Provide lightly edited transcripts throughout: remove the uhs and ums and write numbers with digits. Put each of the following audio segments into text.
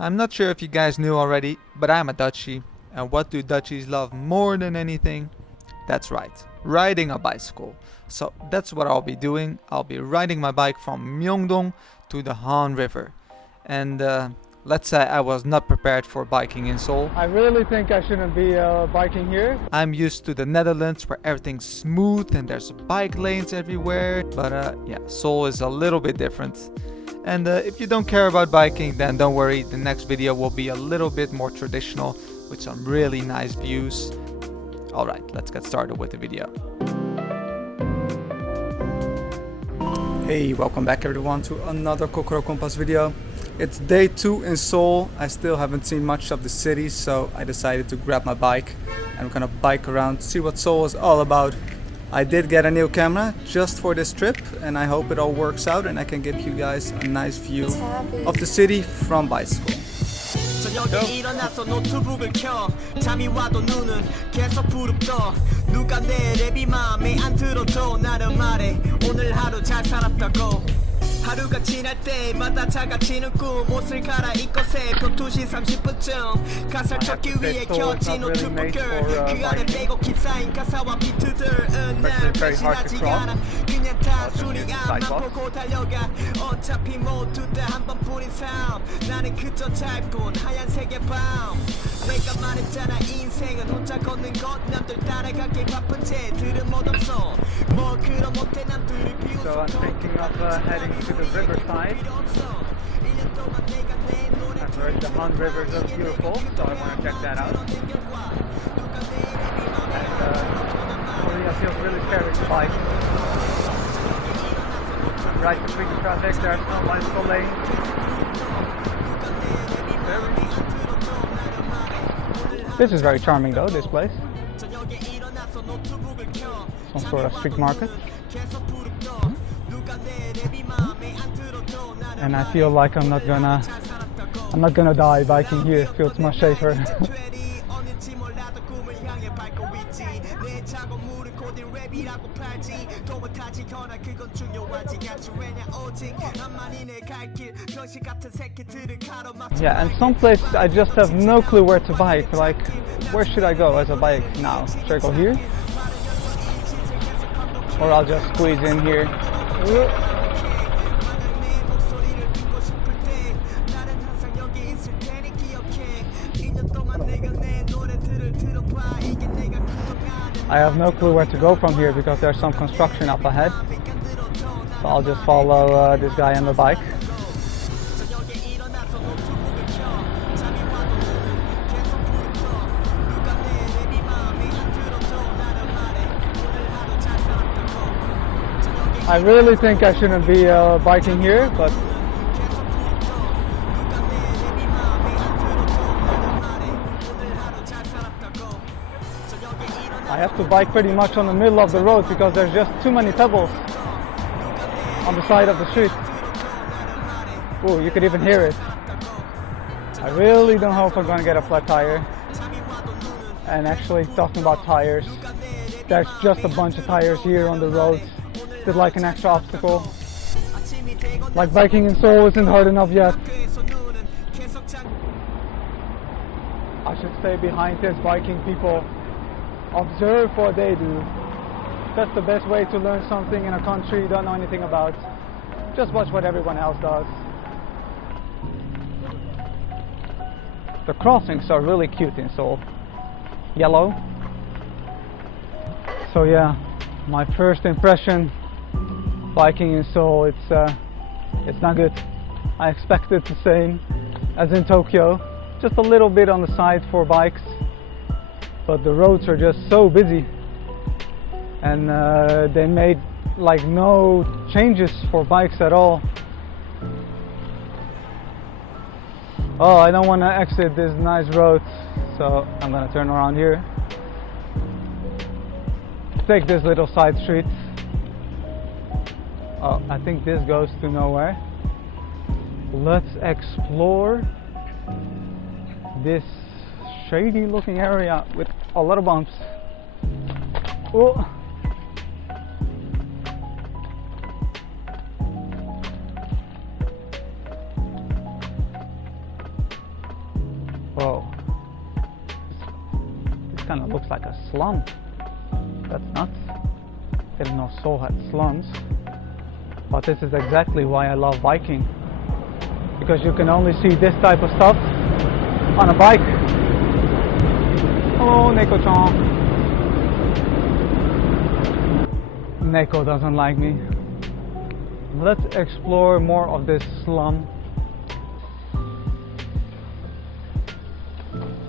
I'm not sure if you guys knew already, but I'm a Dutchie. And what do Dutchies love more than anything? That's right, riding a bicycle. So that's what I'll be doing. I'll be riding my bike from Myeongdong to the Han River. And let's say I was not prepared for biking in Seoul. I really think I shouldn't be biking here. I'm used to the Netherlands where everything's smooth and there's bike lanes everywhere. But yeah, Seoul is a little bit different. And if you don't care about biking, then don't worry, the next video will be a little bit more traditional with some really nice views. Alright, let's get started with the video. Hey, welcome back everyone to another Kokoro Kompass video. It's day 2 in Seoul. I still haven't seen much of the city, so I decided to grab my bike and I'm gonna bike around, see what Seoul is all about. I did get a new camera just for this trip and I hope it all works out and I can give you guys a nice view of the city from bicycle. 저녁에 일어나서 노트북을 켜 잠이 와도 눈은 계속 부릅떠 누가 내 랩이 마음에 안 들어도 나를 말해 오늘 하루 잘 살았다고 하루가 지날 때마다 작아지는 꿈 옷을 갈아입고 새벽 2시 30분쯤 가사를 적기 위해 켜진 노트북을 그 안에 빼곡히 쌓인 가사와 비트들은 날 배신하지 않아 그냥 단순히 앞만 보고 달려가 어차피 모두 다 한 번뿐인 삶 나는 그저 짧은 하얀색의 밤 내가 말했잖아 인생은 혼자 걷는 것 남들 따라가기 바쁜 쟤들은 못 없어 뭐 그런 못해 남들을 비웃어 So I'm thinking of heading to the riverside. I've heard the Han River is beautiful, so I want to check that out. And Korea feels really scary to bike. Right between the traffic, there's no bicycle lane. This is very charming though, this place. Some sort of street market. And I feel like I'm not gonna die biking here. It feels much safer. Yeah, and some places I just have no clue where to bike. Like, where should I go as a bike now? Should I go here? Or I'll just squeeze in here. I have no clue where to go from here because there's some construction up ahead. So I'll just follow this guy on the bike. I really think I shouldn't be biking here, but I have to bike pretty much on the middle of the road because there's just too many pebbles on the side of the street. Oh, you could even hear it. I really don't know if I'm going to get a flat tire. And actually, talking about tires, there's just a bunch of tires here on the road. It's like an extra obstacle. Like biking in Seoul isn't hard enough yet. I should stay behind these biking people. Observe what they do. That's the best way to learn something in a country you don't know anything about. Just watch what everyone else does. The crossings are really cute in Seoul. Yellow. So yeah, my first impression biking in Seoul, it's not good. I expected the same as in Tokyo. Just a little bit on the side for bikes. But the roads are just so busy, and they made like no changes for bikes at all. Oh, I don't want to exit this nice road, so I'm gonna turn around here. Take this little side street. Oh, I think this goes to nowhere. Let's explore this shady looking area with a lot of bumps. Oh. Whoa. This kind of looks like a slum. That's nuts. Didn't know Seoul had slums. But this is exactly why I love biking. Because you can only see this type of stuff on a bike. Oh, Neko-chan. Neko doesn't like me. Let's explore more of this slum.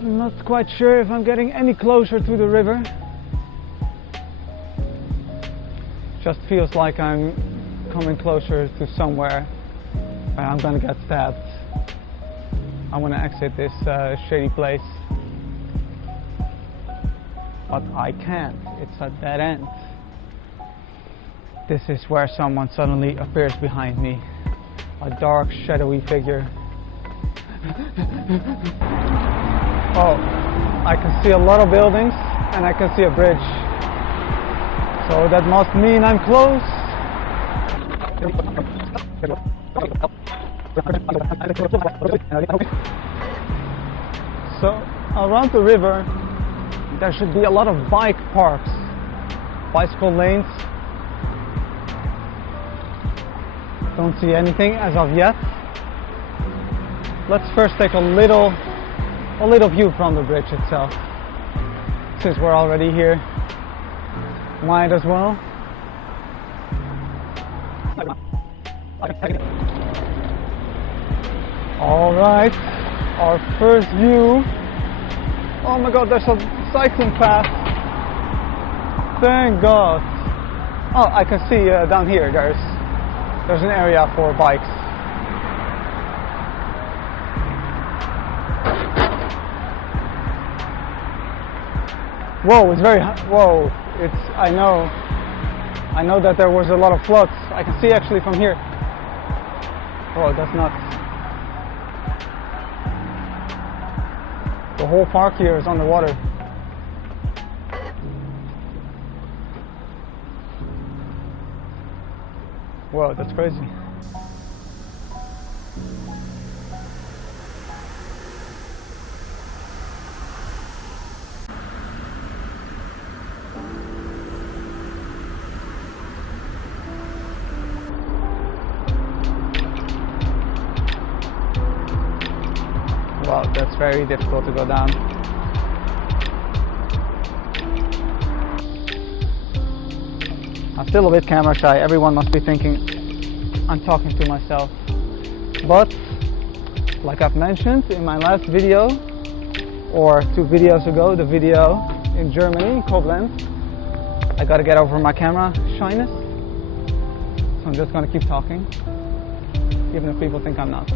I'm not quite sure if I'm getting any closer to the river. Just feels like I'm coming closer to somewhere where I'm gonna get stabbed. I want to exit this shady place, but I can't. It's a dead end. This is where someone suddenly appears behind me, a dark, shadowy figure. Oh, I can see a lot of buildings and I can see a bridge, so that must mean I'm close. So around the river there should be a lot of bike parks, bicycle lanes. Don't see anything as of yet. Let's first take a little view from the bridge itself. Since we're already here, might as well. Alright, our first view. Oh my god, there's a cycling path. Thank god. Oh, I can see down here there's an area for bikes. Whoa, it's very whoa, I know that there was a lot of floods. I can see actually from here. Whoa, that's nuts. The whole park here is underwater. Whoa, that's crazy. Wow, that's very difficult to go down. I'm still a bit camera shy. Everyone must be thinking I'm talking to myself. But, like I've mentioned in my last video, or 2 videos ago, the video in Germany, Koblenz, I gotta get over my camera shyness. So I'm just gonna keep talking, even if people think I'm not.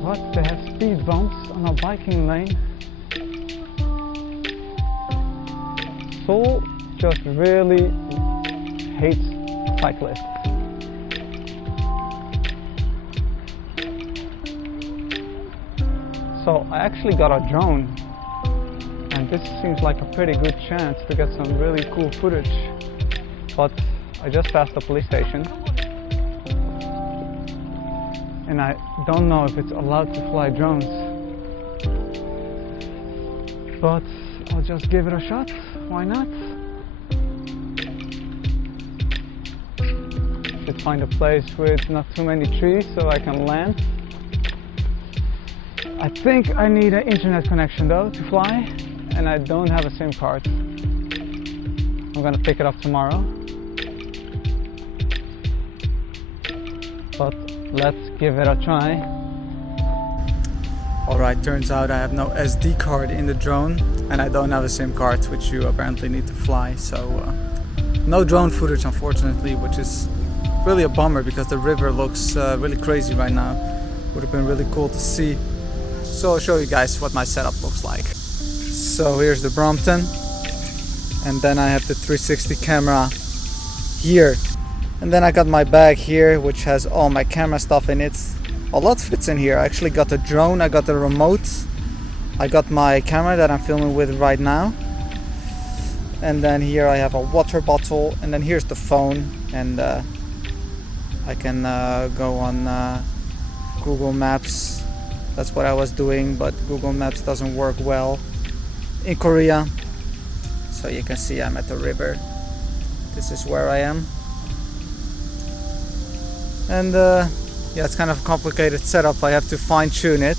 What? They have speed bumps on a biking lane? Seoul just really hates cyclists. So I actually got a drone, and this seems like a pretty good chance to get some really cool footage. But I just passed the police station, and I don't know if it's allowed to fly drones, but I'll just give it a shot. Why not? Should find a place with not too many trees so I can land. I think I need an internet connection though to fly, and I don't have a SIM card. I'm gonna pick it up tomorrow. But let's give it a try. Alright, turns out I have no SD card in the drone, and I don't have a SIM card, which you apparently need to fly, so no drone footage unfortunately, which is really a bummer because the river looks really crazy right now. Would have been really cool to see. So I'll show you guys what my setup looks like. So here's the Brompton, and then I have the 360 camera here. And then I got my bag here, which has all my camera stuff in it. A lot fits in here. I actually got the drone, I got the remote, I got my camera that I'm filming with right now, and then here I have a water bottle, and then here's the phone, and I can go on Google Maps. That's what I was doing, but Google Maps doesn't work well in Korea. So you can see I'm at the river. This is where I am. And yeah, it's kind of a complicated setup. I have to fine-tune it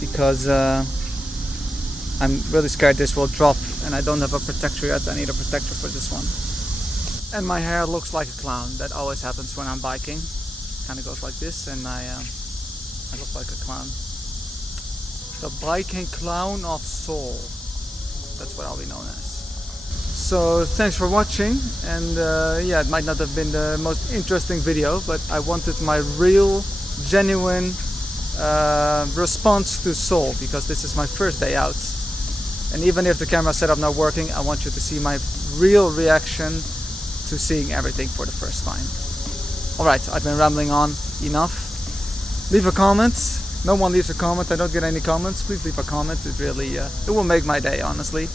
because I'm really scared this will drop, and I don't have a protector yet. I need a protector for this one. And my hair looks like a clown. That always happens when I'm biking. Kind of goes like this, and I look like a clown. The biking clown of Seoul. That's what I'll be known as. So thanks for watching, and yeah, it might not have been the most interesting video, but I wanted my real, genuine response to Seoul, because this is my first day out. And even if the camera setup not working, I want you to see my real reaction to seeing everything for the first time. Alright, I've been rambling on enough. Leave a comment. No one leaves a comment. I don't get any comments. Please leave a comment. It really it will make my day, honestly.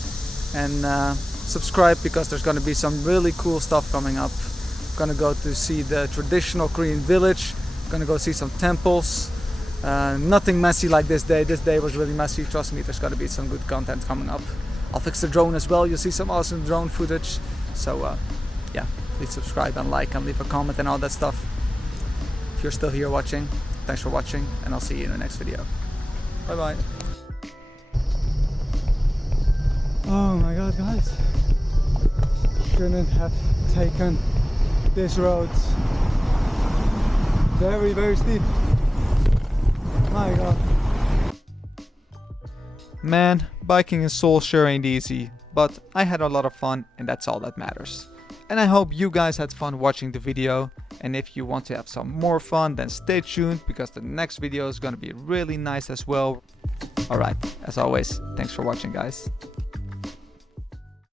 And subscribe, because there's going to be some really cool stuff coming up. I'm going to go to see the traditional Korean village. I'm going to go see some temples. Nothing messy like this day. This day was really messy. Trust me, there's got to be some good content coming up. I'll fix the drone as well. You'll see some awesome drone footage. So yeah, please subscribe and like and leave a comment and all that stuff. If you're still here watching, thanks for watching, and I'll see you in the next video. Bye bye. Oh my god, guys. Shouldn't have taken this road. Very, very steep. My god. Man, biking in Seoul sure ain't easy, but I had a lot of fun, and that's all that matters. And I hope you guys had fun watching the video, and if you want to have some more fun, then stay tuned, because the next video is gonna be really nice as well. Alright, as always, thanks for watching, guys.